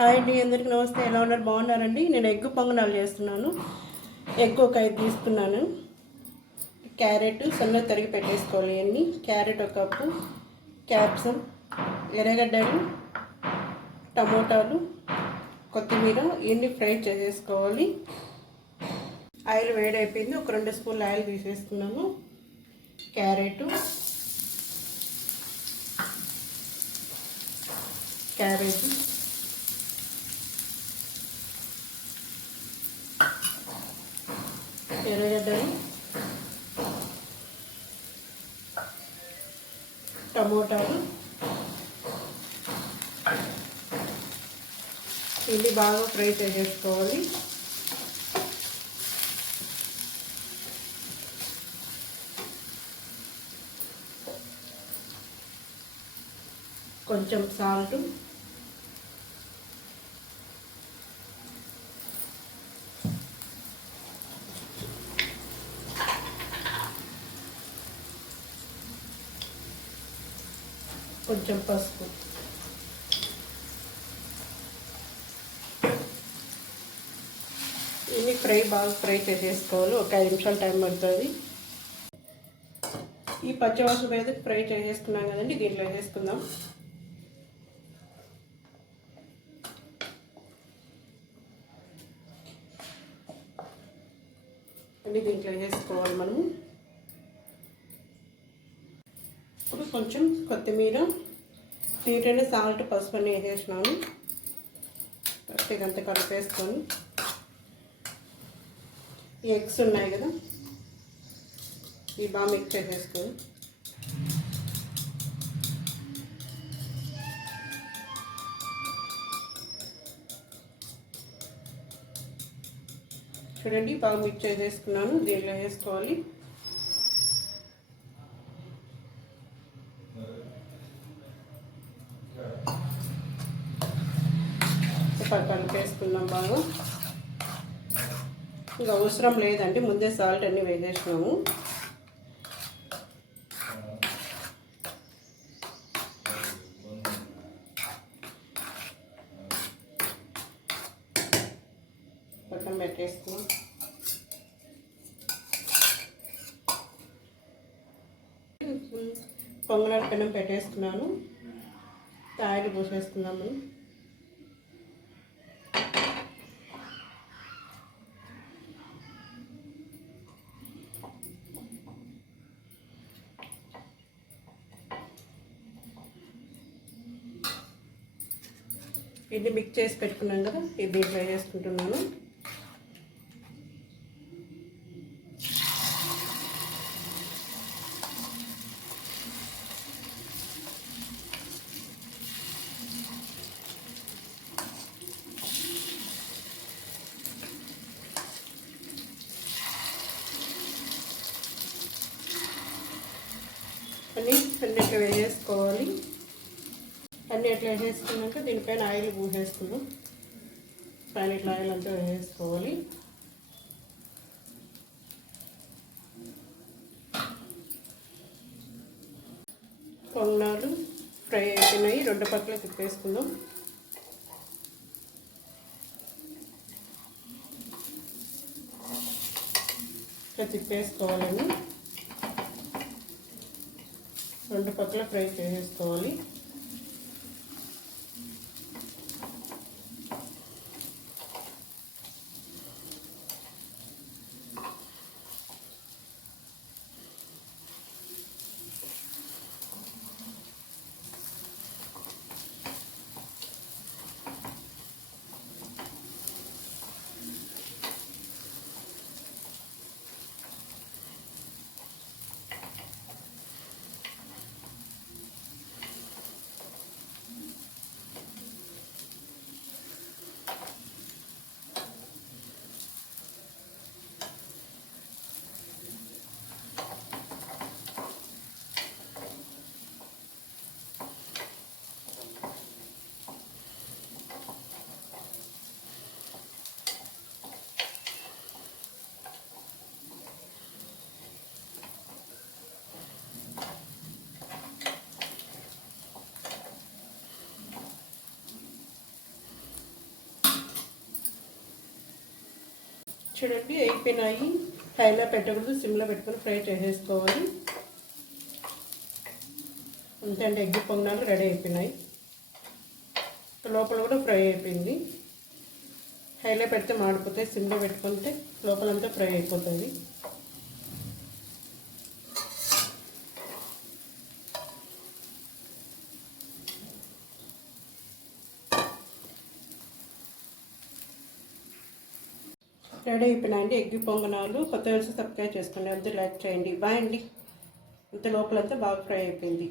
Hi అండి, అందరికీ నమస్తే. ఎలా ఉన్నారు? బాగున్నారండి. నేను ఎగ్ పొంగనాలు చేస్తున్నాను. ఎగ్ ఒక 5 తీసుకున్నాను. క్యారెట్ సన్నగా తరిగి పెట్టేసుకోవాలి. అన్నీ క్యారెట్ ఒక కప్పు, క్యాప్సికమ్, ఎర్రగడ్డలు, టమోటాలు, కొత్తిమీర ఇవన్నీ ఫ్రై చేసేసుకోవాలి. ఆయిల్ వేడైపోయింది. ఒక 2 స్పూన్ల ఆయిల్ తీసేసుకున్నాను. క్యారెట్, క్యాబేజీ, ఎర్రగడ్డలు, టమోటాలు ఇది బాగా ఫ్రై చేసేసుకోవాలి. కొంచెం సాల్ట్, కొంచెం పసుపు, ఇవి బాగా ఫ్రై చేసేసుకోవాలి. ఒక 5 నిమిషాలు టైం పడుతుంది. ఈ పచ్చివాసన మీద ఫ్రై చేసేసుకున్నాం కదండి, దీంట్లో వేసేసుకుందాం. అన్నీ దీంట్లో వేసుకోవాలి మనము. ఇప్పుడు కొంచెం కొత్తిమీర, దీంట్లోనే సాల్ట్, పసుపు అన్నీ వేసేసినాను. ఫస్ట్ ఇదంతా కలిపేసుకొని ఈ ఎగ్స్ ఉన్నాయి కదా, ఇవి బాగా మిక్స్ చేసేసుకొని చూడండి, బాగా మిక్స్ చేసేసుకున్నాను. దీంట్లో వేసుకోవాలి. కలిపేసుకున్నాం బాగా. ఇంకా అవసరం లేదండి, ముందే సాల్ట్ అన్నీ వేసేసినాము. పక్కన పెట్టేసుకున్నాం. పొంగనాలు పెనం పెట్టేసుకున్నాను. ఆయిల్ పోసేసుకున్నాము. ఇది మిక్స్ చేసి పెట్టుకున్నాం కదా, ఇది దీంట్లో వేసుకుంటున్నాను. అన్నిట్లో వేసేసుకోవాలి. అన్నీ ఎట్లా వేసేసుకున్నాక దీనిపైన ఆయిల్ పూసేసుకున్నాం. పైన ఇట్లా ఆయిల్ అంతా వేసేసుకోవాలి. పొంగనాలు ఫ్రై అయిపోయినాయి. 2 పక్కల తిప్పేసుకుందాం. ఇట్లా తిప్పేసుకోవాలండి. 2 పక్కల ఫ్రై చేసేసుకోవాలి. చూడండి అయిపోయినాయి. హైలో పెట్టకూడదు, సిమ్లో పెట్టుకొని ఫ్రై చేసేసుకోవాలి. అంతే అండి, ఎగ్ పొంగనాలు రెడీ అయిపోయినాయి. లోపల కూడా ఫ్రై అయిపోయింది. హైలో పెడితే మాడిపోతాయి, సిమ్లో పెట్టుకుంటే లోపలంతా ఫ్రై అయిపోతుంది. రెడీ అయిపోయినాయండి ఎగ్ పొంగనాలు. కొత్త కలిసి సబ్స్క్రైబ్ చేసుకోండి, అంతే లైక్ చేయండి. బాయ్ అండి. అంతే లోపలంతా బాగా ఫ్రై అయిపోయింది.